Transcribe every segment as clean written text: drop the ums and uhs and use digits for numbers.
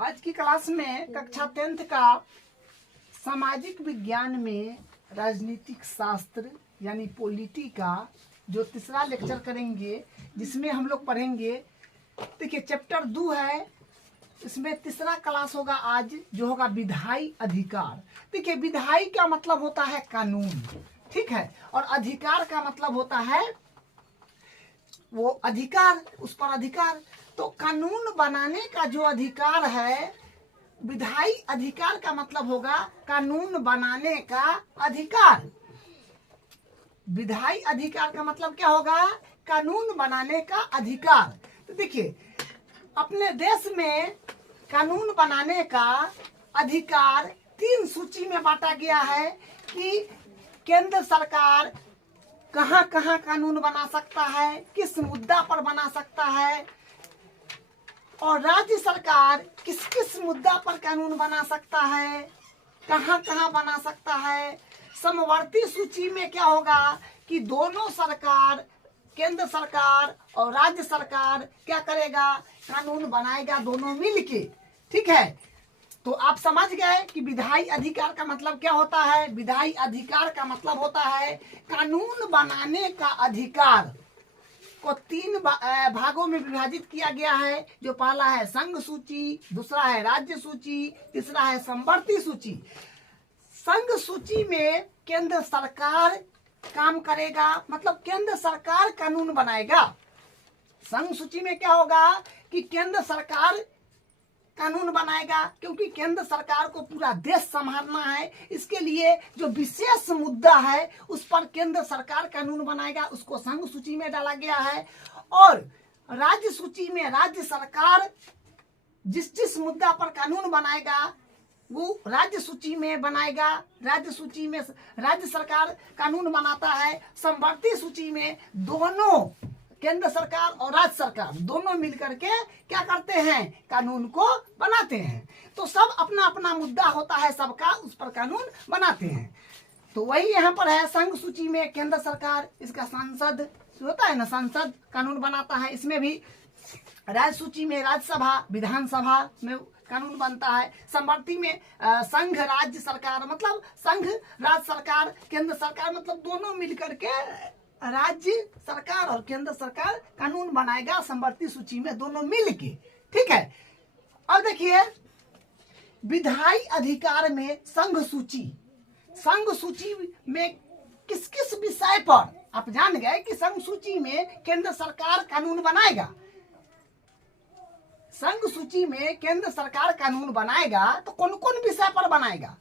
आज की क्लास में कक्षा 10th का सामाजिक विज्ञान में राजनीतिक शास्त्र यानी पॉलिटी का जो तीसरा लेक्चर करेंगे, जिसमें हम लोग पढ़ेंगे। देखिए चैप्टर 2 है, इसमें तीसरा क्लास होगा आज, जो होगा विधायी अधिकार। देखिए विधायी का मतलब होता है कानून, ठीक है, और अधिकार का मतलब होता है वो अधिकार, उस पर अधिकार। तो कानून बनाने का जो अधिकार है, विधायी अधिकार का मतलब होगा कानून बनाने का अधिकार। विधायी अधिकार का मतलब क्या होगा? कानून बनाने का अधिकार। तो देखिए अपने देश में कानून बनाने का अधिकार 3 सूची में बांटा गया है कि केंद्र सरकार कहाँ कहाँ कानून बना सकता है, किस मुद्दा पर बना सकता है, और राज्य सरकार किस किस मुद्दा पर कानून बना सकता है, कहाँ कहाँ बना सकता है। समवर्ती सूची में क्या होगा कि दोनों सरकार, केंद्र सरकार और राज्य सरकार क्या करेगा? कानून बनाएगा, दोनों मिलके, ठीक है। तो आप समझ गए कि विधायी अधिकार का मतलब क्या होता है। विधायी अधिकार का मतलब होता है कानून बनाने का अधिकार को 3 भागों में विभाजित किया गया है। जो पहला है संघ सूची, दूसरा है राज्य सूची, तीसरा है समवर्ती सूची। संघ सूची में केंद्र सरकार काम करेगा, मतलब केंद्र सरकार कानून बनाएगा। संघ सूची में क्या होगा कि केंद्र सरकार कानून बनाएगा, क्योंकि केंद्र सरकार को पूरा देश संभालना है। इसके लिए जो विशेष मुद्दा है उस पर केंद्र सरकार कानून बनाएगा, उसको संघ सूची में डाला गया है। और राज्य सूची में राज्य सरकार जिस जिस मुद्दा पर कानून बनाएगा वो राज्य सूची में बनाएगा। राज्य सूची में राज्य सरकार कानून बनाता है। समवर्ती सूची में दोनों, केंद्र सरकार और राज्य सरकार दोनों मिलकर के क्या करते हैं? कानून को बनाते हैं। तो सब अपना अपना मुद्दा होता है सबका, उस पर कानून बनाते हैं। तो वही यहाँ पर है, संघ सूची में केंद्र सरकार, इसका सांसद होता है ना, सांसद कानून बनाता है। इसमें भी राज्य सूची में राज्यसभा, विधानसभा में कानून बनता है। समवर्ती में संघ राज्य सरकार, मतलब संघ राज्य सरकार, केंद्र सरकार, मतलब दोनों मिलकर के राज्य सरकार और केंद्र सरकार कानून बनाएगा। समवर्ती सूची में दोनों मिलके, ठीक है। और देखिए विधायी अधिकार में संघ सूची, संघ सूची में किस किस विषय पर आप जान गए कि संघ सूची में केंद्र सरकार कानून बनाएगा। संघ सूची में केंद्र सरकार कानून बनाएगा तो कौन कौन विषय पर बनाएगा?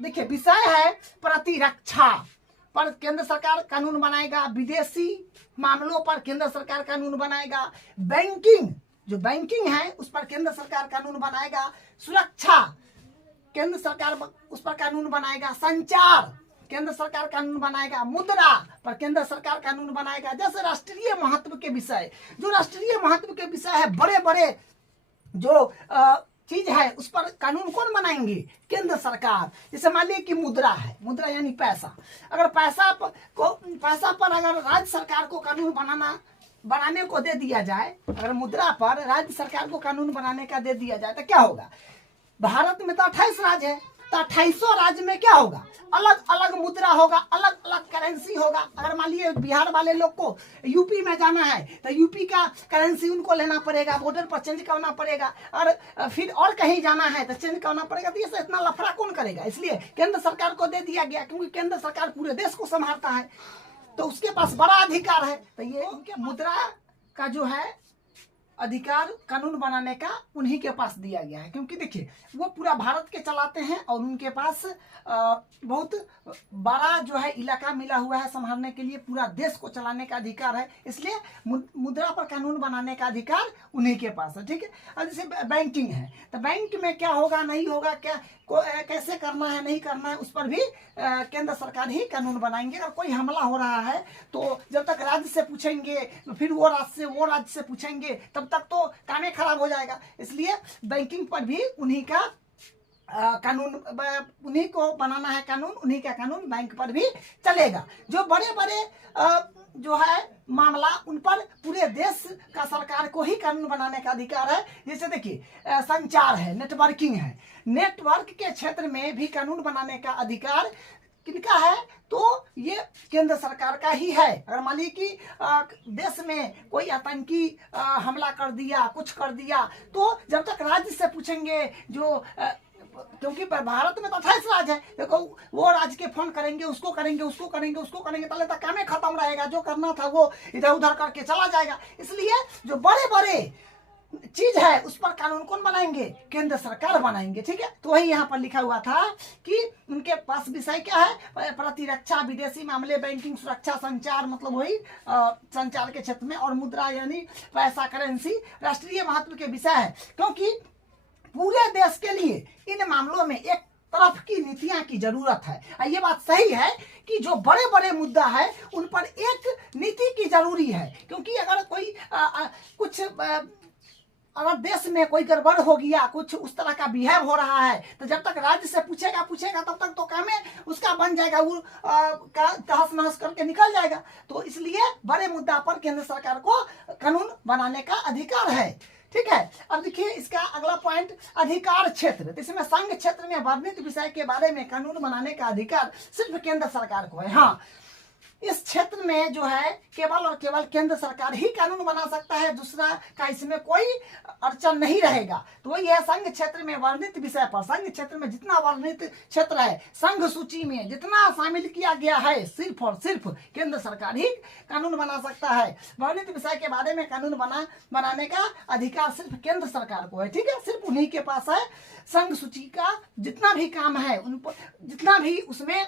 देखिए विषय है प्रतिरक्षा पर केंद्र सरकार कानून बनाएगा, विदेशी मामलों पर केंद्र सरकार कानून बनाएगा, बैंकिंग, जो बैंकिंग है उस पर केंद्र सरकार कानून बनाएगा, सुरक्षा केंद्र सरकार उस पर कानून बनाएगा, संचार केंद्र सरकार कानून बनाएगा, मुद्रा पर केंद्र सरकार कानून बनाएगा। जैसे राष्ट्रीय महत्व के विषय, जो राष्ट्रीय महत्व के विषय है, बड़े बड़े जो चीज है उस पर कानून कौन बनाएंगे? केंद्र सरकार। जैसे मान लीजिए कि मुद्रा है, मुद्रा यानी पैसा, अगर पैसा पर अगर राज्य सरकार को कानून बनाने को दे दिया जाए, अगर मुद्रा पर राज्य सरकार को कानून बनाने का दे दिया जाए तो क्या होगा? भारत में तो 28 राज्य है, तो 28 राज्य में क्या होगा? अलग अलग मुद्रा होगा, अलग अलग करेंसी होगा। अगर मान लीजिए बिहार वाले लोग को यूपी में जाना है तो यूपी का करेंसी उनको लेना पड़ेगा, बॉर्डर पर चेंज करना पड़ेगा, और फिर और कहीं जाना है तो चेंज करना पड़ेगा। तो ये इतना लफड़ा कौन करेगा? इसलिए केंद्र सरकार को दे दिया गया, क्योंकि केंद्र सरकार पूरे देश को संभालता है तो उसके पास बड़ा अधिकार है। तो ये उनके मुद्रा का जो है अधिकार कानून बनाने का उन्हीं के पास दिया गया है, क्योंकि देखिए वो पूरा भारत के चलाते हैं और उनके पास बहुत बड़ा जो है इलाका मिला हुआ है संभालने के लिए, पूरा देश को चलाने का अधिकार है। इसलिए मुद्रा पर कानून बनाने का अधिकार उन्हीं के पास है, ठीक है। और जैसे बैंकिंग है तो बैंक में क्या होगा नहीं होगा, क्या कैसे करना है नहीं करना है, उस पर भी केंद्र सरकार ही कानून बनाएंगे। अगर कोई हमला हो रहा है तो जब तक राज्य से पूछेंगे, फिर वो राज्य से पूछेंगे, तब तक तो कामे खराब हो जाएगा। इसलिए बैंकिंग पर भी उन्हीं का कानून, उन्हीं को बनाना है कानून, उन्हीं का कानून बैंक पर भी चलेगा। जो बड़े बड़े जो है मामला, उन पर पूरे देश का सरकार को ही कानून बनाने का अधिकार है। जैसे देखिए संचार है, नेटवर्किंग है, नेटवर्क के क्षेत्र में भी कानून बनाने का अधिकार किनका है? तो ये केंद्र सरकार का ही है। अगर मान लीजिए कि देश में कोई आतंकी हमला कर दिया, कुछ कर दिया, तो जब तक राज्य से पूछेंगे जो क्योंकि भारत में तो 28 राज्य है, देखो वो राज्य के फोन करेंगे, उसको करेंगे, उसको करेंगे, उसको करेंगे, पहले तक काम खत्म रहेगा, जो करना था वो इधर उधर करके चला जाएगा। इसलिए जो बड़े बड़े चीज है उस पर कानून कौन बनाएंगे? केंद्र सरकार बनाएंगे। ठीक है, तो वही यहाँ पर लिखा हुआ था कि उनके पास विषय क्या है? प्रतिरक्षा, विदेशी मामले, बैंकिंग, सुरक्षा, संचार, मतलब वही संचार के क्षेत्र में, और मुद्रा यानी पैसा, करेंसी राष्ट्रीय महत्व के विषय है, क्योंकि पूरे देश के लिए इन मामलों में एक तरफ की नीतियां की जरूरत है। ये बात सही है कि जो बड़े बड़े मुद्दा है उन पर एक नीति की जरूरी है, क्योंकि अगर कोई कुछ अगर देश में कोई गड़बड़ हो गया, कुछ उस तरह का बिहेव हो रहा है, तो जब तक राज्य से पूछेगा तब तक तो काम उसका बन जाएगा, वो तहस नहस करके निकल जाएगा। तो इसलिए बड़े मुद्दा पर केंद्र सरकार को कानून बनाने का अधिकार है। ठीक है, अब देखिए इसका अगला पॉइंट, अधिकार क्षेत्र। इसमें संघ क्षेत्र में वर्णित विषय के बारे में कानून बनाने का अधिकार सिर्फ केंद्र सरकार को है। हाँ, इस क्षेत्र में जो है केवल और केवल केंद्र सरकार ही कानून बना सकता है, दूसरा का इसमें कोई अड़चन नहीं रहेगा। तो वही है संघ क्षेत्र में वर्णित विषय पर, संघ क्षेत्र में जितना वर्णित क्षेत्र है, संघ सूची में जितना शामिल किया गया है, सिर्फ और सिर्फ केंद्र सरकार ही कानून बना सकता है। वर्णित विषय के बारे में कानून बनाने का अधिकार सिर्फ केंद्र सरकार को है। ठीक है, सिर्फ उन्हीं के पास है। संघ सूची का जितना भी काम है, उन पर जितना भी उसमें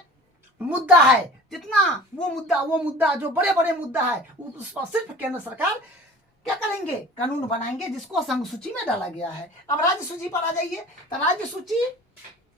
मुद्दा है, जितना वो मुद्दा जो बड़े बड़े मुद्दा है, उस पर सिर्फ केंद्र सरकार क्या करेंगे? कानून बनाएंगे, जिसको संघ सूची में डाला गया है। अब राज्य सूची पर आ जाइए, तो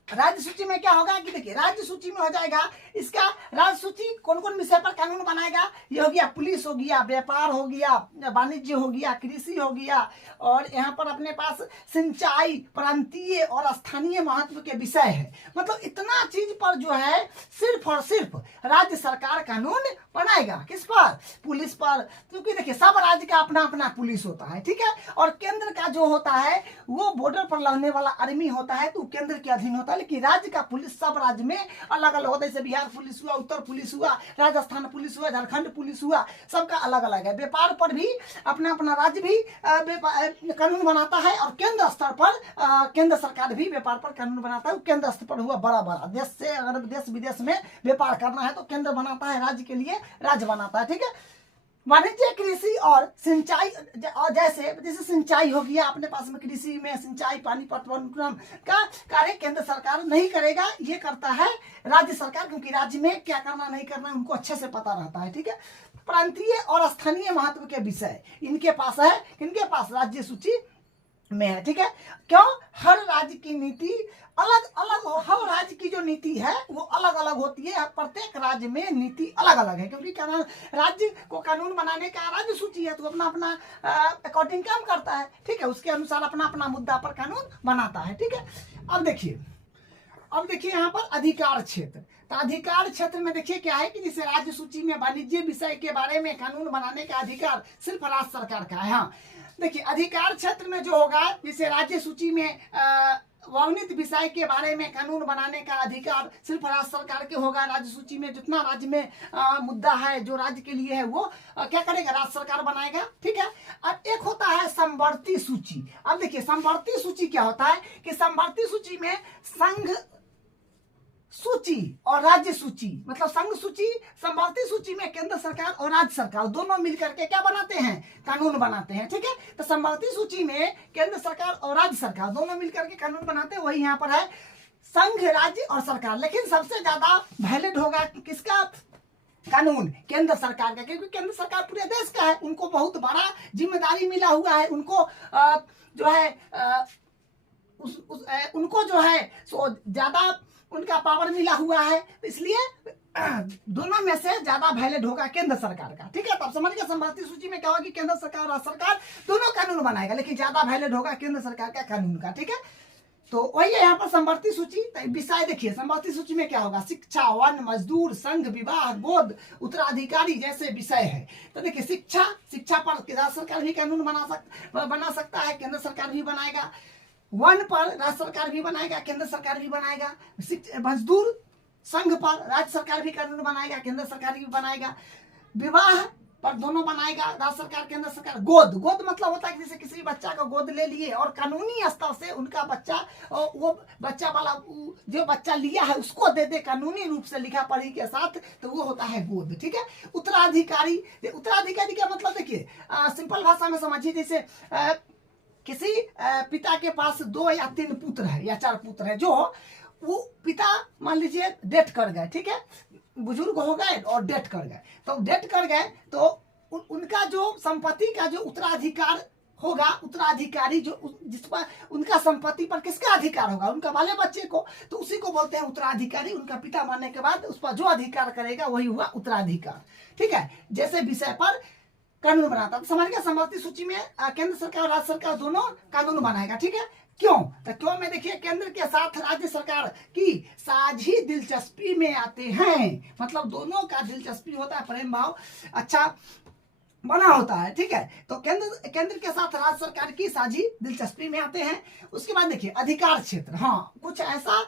राज्य सूची में क्या होगा कि देखिए राज्य सूची में हो जाएगा इसका, राज्य सूची कौन कौन विषय पर कानून बनाएगा? ये हो गया पुलिस, हो गया व्यापार, हो गया वाणिज्य, हो गया कृषि, हो गया, और यहाँ पर अपने पास सिंचाई, प्रांतीय और स्थानीय महत्व के विषय है। मतलब इतना चीज पर जो है सिर्फ और सिर्फ राज्य सरकार कानून बनाएगा। किस पर? पुलिस पर, क्योंकि देखिए सब राज्य का अपना अपना पुलिस होता है। ठीक है, और केंद्र का जो होता है वो बॉर्डर पर लगने वाला आर्मी होता है, तो केंद्र के अधीन होता है। लेकिन राज्य का पुलिस सब राज्य में अलग अलग होता है, जैसे बिहार पुलिस हुआ, उत्तर पुलिस हुआ, राजस्थान पुलिस हुआ, झारखंड पुलिस हुआ, सबका अलग अलग है। व्यापार पर भी अपना अपना राज्य भी कानून बनाता है, और केंद्र स्तर पर केंद्र सरकार भी व्यापार पर कानून बनाता है। केंद्र स्तर पर हुआ बड़ा बड़ा देश से अगर देश विदेश में व्यापार करना है तो केंद्र बनाता है, राज्य के लिए राज्य बनाता है। ठीक है, वाणिज्य, कृषि और सिंचाई, और जैसे सिंचाई हो गया अपने पास में, कृषि में सिंचाई, पानी पटवन का कार्य केंद्र सरकार नहीं करेगा, ये करता है राज्य सरकार, क्योंकि राज्य में क्या करना नहीं करना उनको अच्छे से पता रहता है। ठीक है, प्रांतीय और स्थानीय महत्व के विषय इनके पास है, इनके पास राज्य सूची में है। ठीक है, क्यों? हर राज्य की नीति अलग अलग, हर राज्य की जो नीति है वो अलग अलग होती है, प्रत्येक राज्य में नीति अलग अलग है, क्योंकि क्या राज्य को कानून बनाने का राज्य सूची है, तो अपना अपना अकॉर्डिंग काम करता है। ठीक है, उसके अनुसार अपना अपना मुद्दा पर कानून बनाता है। ठीक है, अब देखिए यहाँ पर अधिकार क्षेत्र। तो अधिकार क्षेत्र में देखिए क्या है कि जैसे राज्य सूची में वाणिज्य विषय के बारे में कानून बनाने का अधिकार सिर्फ राज्य सरकार का है। हाँ, देखिए अधिकार क्षेत्र में जो होगा, जैसे राज्य सूची में वर्णित विषय के बारे में कानून बनाने का अधिकार सिर्फ राज्य सरकार के होगा। राज्य सूची में जितना राज्य में मुद्दा है जो राज्य के लिए है वो क्या करेगा? राज्य सरकार बनाएगा। ठीक है, अब एक होता है समवर्ती सूची। अब देखिए समवर्ती सूची क्या होता है कि समवर्ती सूची में संघ सूची और राज्य सूची, मतलब संघ सूची, समवर्ती सूची में केंद्र सरकार और राज्य सरकार दोनों मिलकर के क्या बनाते हैं? कानून बनाते हैं। ठीक है, तो समवर्ती सूची में केंद्र सरकार और राज्य सरकार दोनों मिलकर के कानून बनाते हैं। वही यहाँ पर है संघ, राज्य और सरकार। लेकिन सबसे ज्यादा वैलिड होगा किसका कानून? केंद्र सरकार का, क्योंकि केंद्र सरकार पूरे देश का है, उनको बहुत बड़ा जिम्मेदारी मिला हुआ है। उनको जो है उनको जो है सो ज्यादा उनका पावर मिला हुआ है, तो इसलिए दोनों में से ज्यादा वैलिड होगा केंद्र सरकार का। ठीक है, तो आप समझ गए समवर्ती सूची में क्या होगा कि केंद्र सरकार और सरकार दोनों कानून बनाएगा, लेकिन ज्यादा वैलिड होगा केंद्र सरकार का कानून का। ठीक है, तो वही है यहाँ पर समवर्ती सूची। तो विषय देखिए समवर्ती सूची में क्या होगा, शिक्षा, वन, मजदूर, संघ, विवाह, गोद, उत्तराधिकारी जैसे विषय है। तो देखिए शिक्षा पर राज्य सरकार भी कानून बना सकता है, केंद्र सरकार भी बनाएगा। वन पर राज्य सरकार भी बनाएगा, केंद्र सरकार भी बनाएगा। मजदूर संघ पर राज्य सरकार भी कानून बनाएगा, केंद्र सरकार भी बनाएगा। विवाह पर दोनों बनाएगा, राज्य सरकार केंद्र सरकार। गोद मतलब होता है कि जैसे किसी बच्चा को गोद ले लिए और कानूनी स्तर से उनका बच्चा, और वो बच्चा वाला जो बच्चा लिया है उसको दे दे कानूनी रूप से लिखा पढ़ी के साथ, तो वो होता है गोद। ठीक है। उत्तराधिकारी का मतलब देखिए सिंपल भाषा में समझिए, जैसे किसी पिता के पास 2 या 3 पुत्र है या 4 पुत्र है, जो वो पिता मान लीजिए डेथ कर गए, ठीक है, बुजुर्ग हो गए और डेथ कर गए। तो डेथ कर गए तो उनका जो संपत्ति का जो उत्तराधिकार होगा, उत्तराधिकारी जो जिस पर उनका संपत्ति पर किसका अधिकार होगा, उनका वाले बच्चे को, तो उसी को बोलते हैं उत्तराधिकारी। उनका पिता मरने के बाद उस पर जो अधिकार करेगा वही हुआ उत्तराधिकार। ठीक है। जैसे विषय पर कानून बनाता, तो समझ गया। समवर्ती सूची में केंद्र सरकार और राज्य सरकार दोनों कानून बनाएगा। ठीक है। क्यों? तो क्यों में देखिए केंद्र के साथ राज्य सरकार की साझी दिलचस्पी में आते हैं, मतलब दोनों का दिलचस्पी होता है, प्रेम भाव अच्छा बना होता है। ठीक है। तो केंद्र के साथ राज्य सरकार की साझी दिलचस्पी में आते हैं। उसके बाद देखिए अधिकार क्षेत्र, हाँ कुछ ऐसा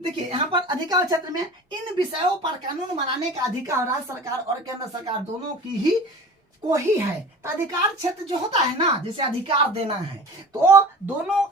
देखिए यहाँ पर अधिकार क्षेत्र में इन विषयों पर कानून बनाने का अधिकार राज्य सरकार और केंद्र सरकार दोनों की ही को ही है। तो अधिकार क्षेत्र जो होता है ना, जैसे अधिकार देना है, तो दोनों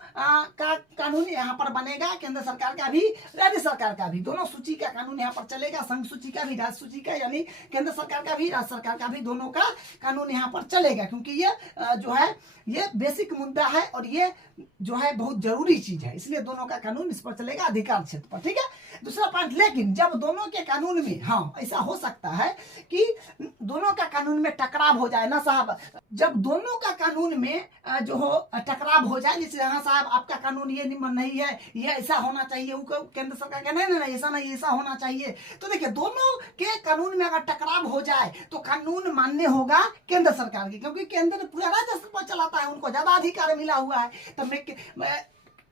का कानून यहाँ पर बनेगा, केंद्र सरकार का भी राज्य सरकार का भी, दोनों सूची का कानून यहाँ पर चलेगा, संघ सूची का भी राज्य सूची का, यानी केंद्र सरकार का भी राज्य सरकार का भी, दोनों का कानून यहाँ पर चलेगा। क्योंकि ये जो है ये बेसिक मुद्दा है और ये जो है बहुत जरूरी चीज है, इसलिए दोनों का कानून इस पर चलेगा, अधिकार क्षेत्र पर। ठीक है। दूसरा पॉइंट, लेकिन जब दोनों के कानून में, हाँ ऐसा हो सकता है कि दोनों का कानून में टकराव हो जाए ना साहब, जब दोनों का कानून में जो हो टकराव हो जाए, जैसे हाँ साहब आपका कानून ये नियम नहीं है, ये ऐसा होना चाहिए, वो केंद्र सरकार का नहीं ऐसा नहीं, ऐसा होना चाहिए। तो देखिए दोनों के कानून में अगर टकराव हो जाए तो कानून मान्य होगा केंद्र सरकार की, क्योंकि केंद्र पूरा राज्य स्तर पर चलाता है, उनको ज्यादा अधिकार मिला हुआ है, तो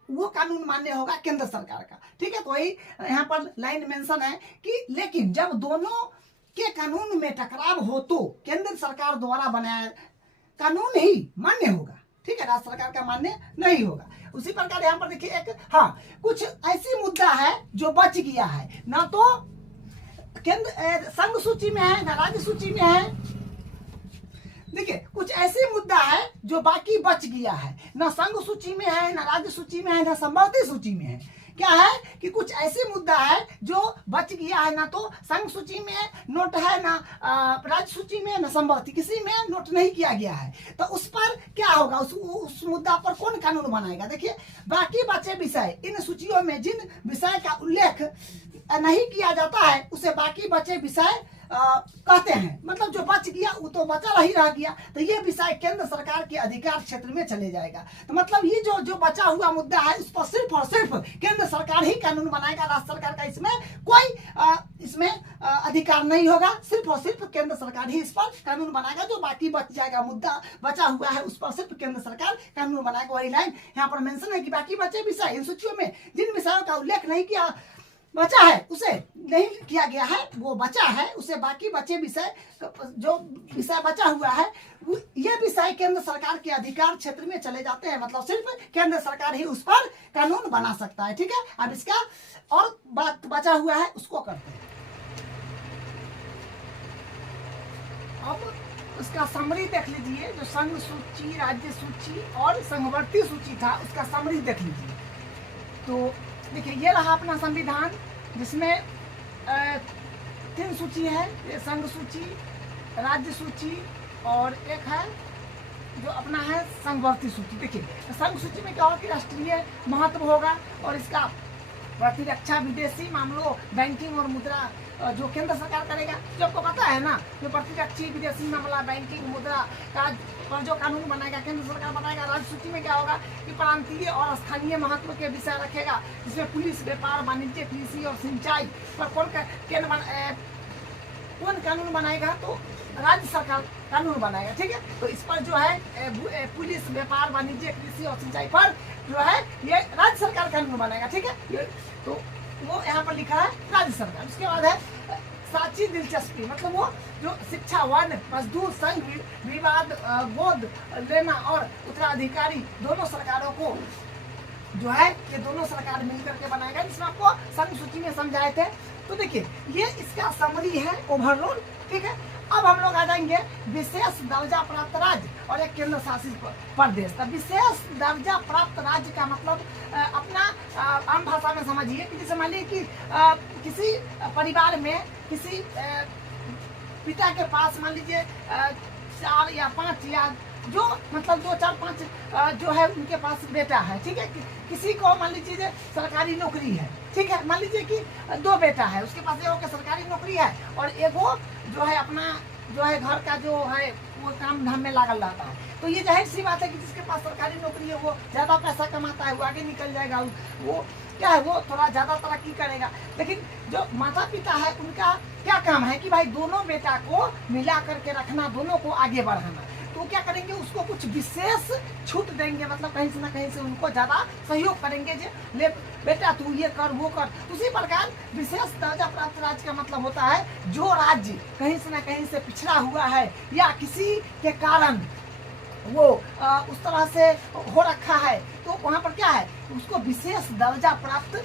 वो कानून मान्य होगा केंद्र सरकार का। ठीक है। तो वही यहाँ पर लाइन मेंशन है कि लेकिन जब दोनों के कानून में टकराव हो तो केंद्र सरकार द्वारा बनाया कानून ही मान्य होगा। ठीक है। राज्य सरकार का मान्य नहीं होगा। उसी प्रकार यहाँ पर देखिए एक, हाँ कुछ ऐसी मुद्दा है जो बच गया है, ना तो केंद्र संघ सूची में है ना राज्य सूची में है। देखिए कुछ ऐसे मुद्दा है जो बाकी बच गया है, ना संघ सूची में है, ना राज्य सूची में है, ना समवर्ती सूची में है। क्या है कि कुछ ऐसे मुद्दा है जो बच गया है, ना तो संघ सूची में नोट है, ना राज्य सूची में, ना समवर्ती, किसी में नोट नहीं किया गया है। तो उस पर क्या होगा, उस मुद्दा पर कौन कानून बनाएगा? देखिए बाकी बचे विषय, इन सूचियों में जिन विषय का उल्लेख नहीं किया जाता है उसे बाकी बचे विषय कहते हैं। मतलब जो बच गया वो तो बचा ही रह गया, तो ये विषय केंद्र सरकार के अधिकार क्षेत्र में चले जाएगा। तो मतलब ये जो बचा हुआ मुद्दा है उस पर सिर्फ और सिर्फ केंद्र सरकार ही कानून बनाएगा, राज्य सरकार का इसमें कोई इसमें अधिकार नहीं होगा, सिर्फ और सिर्फ केंद्र सरकार ही इस पर कानून बनाएगा। जो बाकी बच जाएगा मुद्दा बचा हुआ है उस पर सिर्फ केंद्र सरकार कानून बनाएगा। वही लाइन यहाँ पर मेंशन है कि बाकी बचे विषय, इन सूचियों में जिन विषयों का उल्लेख नहीं किया बचा है, उसे नहीं किया गया है, वो बचा है, उसे बाकी बचे विषय, जो विषय बचा हुआ है ये विषय केंद्र सरकार के अधिकार क्षेत्र में चले जाते हैं। मतलब सिर्फ केंद्र सरकार ही उस पर कानून बना सकता है। ठीक है। अब इसका और बात बचा हुआ है उसको करते हैं। अब उसका समरी देख लीजिए, जो संघ सूची, राज्य सूची और संघवर्ती सूची था उसका समरी देख लीजिए। तो देखिए ये रहा अपना संविधान, जिसमें 3 सूची है, ये संघ सूची, राज्य सूची और एक है जो अपना है संघवर्ती सूची। देखिए संघ सूची में क्या होगा कि राष्ट्रीय महत्व होगा और इसका प्रतिरक्षा, विदेशी मामलों, बैंकिंग और मुद्रा जो केंद्र सरकार करेगा। जो आपको पता है ना, जो प्रतिरक्षी, विदेशी मामला, बैंकिंग, मुद्रा का पर जो कानून बनाएगा केंद्र सरकार बनाएगा। राज्य सूची में क्या होगा कि प्रांतीय और स्थानीय महत्व के विषय रखेगा, जिसमें पुलिस, व्यापार, वाणिज्य, कृषि और सिंचाई पर कौन कानून बनाएगा, तो राज्य सरकार कानून बनाएगा, ठीक है। तो इस पर जो है पुलिस, व्यापार, वाणिज्य, कृषि और सिंचाई पर जो है ये राज्य सरकार कानून बनाएगा, ठीक है। ये तो वो यहाँ पर लिखा है राज्य सरकार। उसके बाद है साची दिलचस्पी, मतलब वो जो शिक्षा, वन, मजदूर संघ, विवाद, गोद लेना और उत्तराधिकारी दोनों सरकारों को जो है ये दोनों सरकार मिलकर के बनाएगा, जिसमें आपको संघ सूची में समझाए थे। तो देखिए ये इसका समरी है ओवरऑल, ठीक है। अब हम लोग आ जाएंगे विशेष दर्जा प्राप्त राज्य और एक केंद्र शासित प्रदेश। तो विशेष दर्जा प्राप्त राज्य का मतलब अपना आम भाषा में समझिए कि जैसे मान लीजिए कि किसी परिवार में किसी पिता के पास मान लीजिए 4 या 5 या जो मतलब 2, 4, 5 जो है उनके पास बेटा है, ठीक है। किसी को मान लीजिए सरकारी नौकरी है, ठीक है। मान लीजिए कि 2 बेटा है, उसके पास एगो के सरकारी नौकरी है और एगो जो है अपना जो है घर का जो है वो काम धाम में लागल रहता है। तो ये जाहिर सी बात है कि जिसके पास सरकारी नौकरी है वो ज़्यादा पैसा कमाता है, वो आगे निकल जाएगा, वो क्या है वो थोड़ा ज़्यादा तरक्की करेगा। लेकिन जो माता पिता है उनका क्या काम है कि भाई दोनों बेटा को मिला करके रखना, दोनों को आगे बढ़ाना। तो क्या करेंगे, उसको कुछ विशेष छूट देंगे, मतलब कहीं से ना कहीं से उनको ज़्यादा सहयोग करेंगे। जे ले बेटा तू ये कर वो कर। उसी प्रकार विशेष दर्जा प्राप्त राज्य का मतलब होता है जो राज्य कहीं से ना कहीं से पिछड़ा हुआ है या किसी के कारण वो उस तरह से हो रखा है, तो वहाँ पर क्या है उसको विशेष दर्जा प्राप्त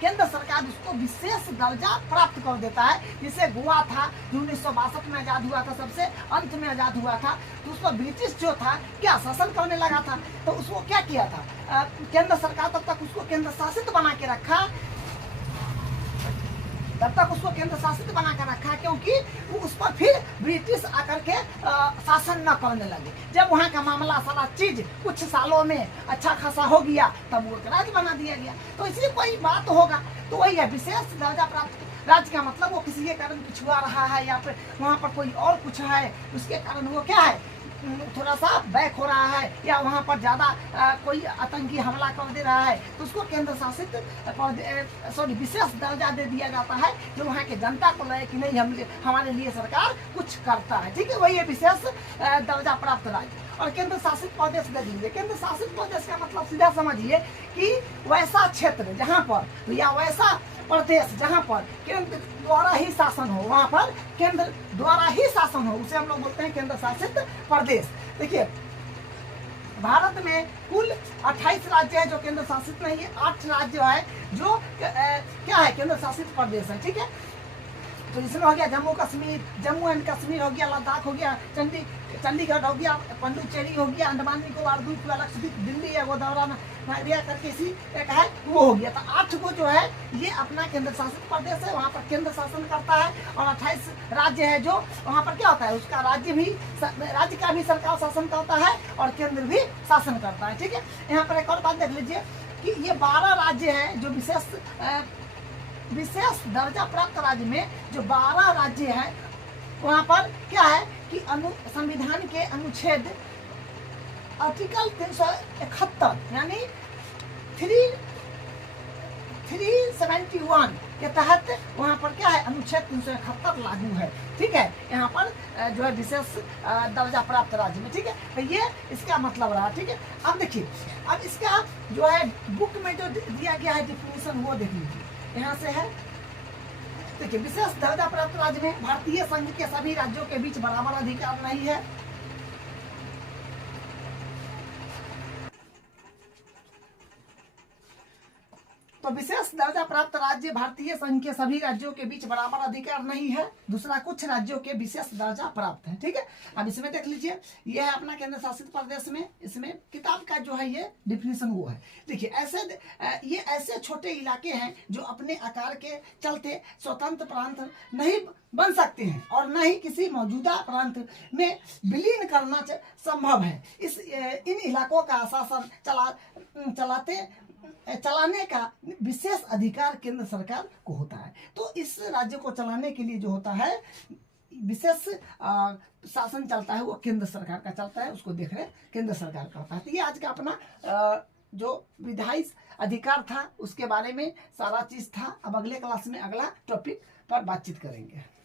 केंद्र सरकार उसको विशेष दर्जा प्राप्त कर देता है। जैसे गोवा था जो 1962 में आज़ाद हुआ था, सबसे अंत में आज़ाद हुआ था, तो उसको ब्रिटिश जो था क्या शासन करने लगा था, तो उसको क्या किया था केंद्र सरकार तब तक उसको केंद्र शासित बना के रखा, तब तक उसको केंद्र शासित बना कर रखा, क्योंकि वो उस पर फिर ब्रिटिश आकर के शासन न करने लगे। जब वहाँ का मामला सारा चीज कुछ सालों में अच्छा खासा हो गया तब वो राज्य बना दिया गया। तो इसलिए कोई बात होगा तो वही है विशेष दर्जा प्राप्त राज्य का मतलब वो किसी के कारण पिछुआ रहा है या फिर वहाँ पर कोई और कुछ है उसके कारण वो क्या है थोड़ा सा बैक हो रहा है या वहाँ पर ज़्यादा कोई आतंकी हमला कर दे रहा है, तो उसको केंद्र शासित विशेष दर्जा दे दिया जाता है, जो वहाँ के जनता को लगे कि नहीं हमारे लिए सरकार कुछ करता है, ठीक है। वही है विशेष दर्जा प्राप्त राज्य। और केंद्र शासित प्रदेश दे दीजिए। केंद्र शासित प्रदेश का मतलब सीधा समझिए कि वैसा क्षेत्र जहाँ पर या वैसा प्रदेश जहाँ पर केंद्र द्वारा ही शासन हो, वहाँ पर केंद्र द्वारा ही शासन हो, उसे हम लोग बोलते हैं केंद्र शासित प्रदेश। देखिए भारत में कुल 28 राज्य है जो केंद्र शासित नहीं है, 8 राज्य है जो क्या है केंद्र शासित प्रदेश है, ठीक है। तो इसमें हो गया जम्मू एंड कश्मीर हो गया, लद्दाख हो गया, चंडीगढ़ हो गया, पुडुचेरी हो गया, अंडमान निकोबार, द्वीप, लक्षद्वीप, दिल्ली है वो दौरा नागरिया करके इसी एक है वो हो गया। तो 8 को जो है ये अपना केंद्र शासित प्रदेश है, वहाँ पर केंद्र शासन करता है। और 28 राज्य है जो वहाँ पर क्या होता है उसका राज्य का भी सरकार शासन करता है और केंद्र भी शासन करता है, ठीक है। यहाँ पर एक और बात देख लीजिए कि ये 12 राज्य हैं जो विशेष दर्जा प्राप्त राज्य में जो 12 राज्य हैं वहाँ पर क्या है कि संविधान के अनुच्छेद आर्टिकल 371 यानी 371 के तहत वहाँ पर क्या है अनुच्छेद 371 लागू है, ठीक है। यहाँ पर जो है विशेष दर्जा प्राप्त राज्य में, ठीक है। तो ये इसका मतलब रहा, ठीक है। अब देखिए अब इसका जो है बुक में जो दिया गया है डिफिनीशन वो देख लीजिए, यहाँ से है। देखिए विशेष दर्जा प्राप्त राज्य में भारतीय संघ के सभी राज्यों के बीच बराबर अधिकार नहीं है। तो विशेष दर्जा प्राप्त राज्य भारतीय संघ के सभी राज्यों के बीच बराबर अधिकार नहीं है। दूसरा कुछ राज्यों के विशेष दर्जा प्राप्त है, ठीक है। अब इसमें देख लीजिए ये है अपना केंद्र शासित प्रदेश में, इसमें किताब का जो है ये डिफिनीशन वो है। देखिए ये ऐसे छोटे इलाके हैं जो अपने आकार के चलते स्वतंत्र प्रांत नहीं बन सकते हैं और न ही किसी मौजूदा प्रांत में विलीन करना संभव है। इन इलाकों का शासन चलाने का विशेष अधिकार केंद्र सरकार को होता है। तो इस राज्य को चलाने के लिए जो होता है विशेष शासन चलता है वो केंद्र सरकार का चलता है, उसको देख रहे केंद्र सरकार का होता है। तो ये आज का अपना जो विधायी अधिकार था उसके बारे में सारा चीज था। अब अगले क्लास में अगला टॉपिक पर बातचीत करेंगे।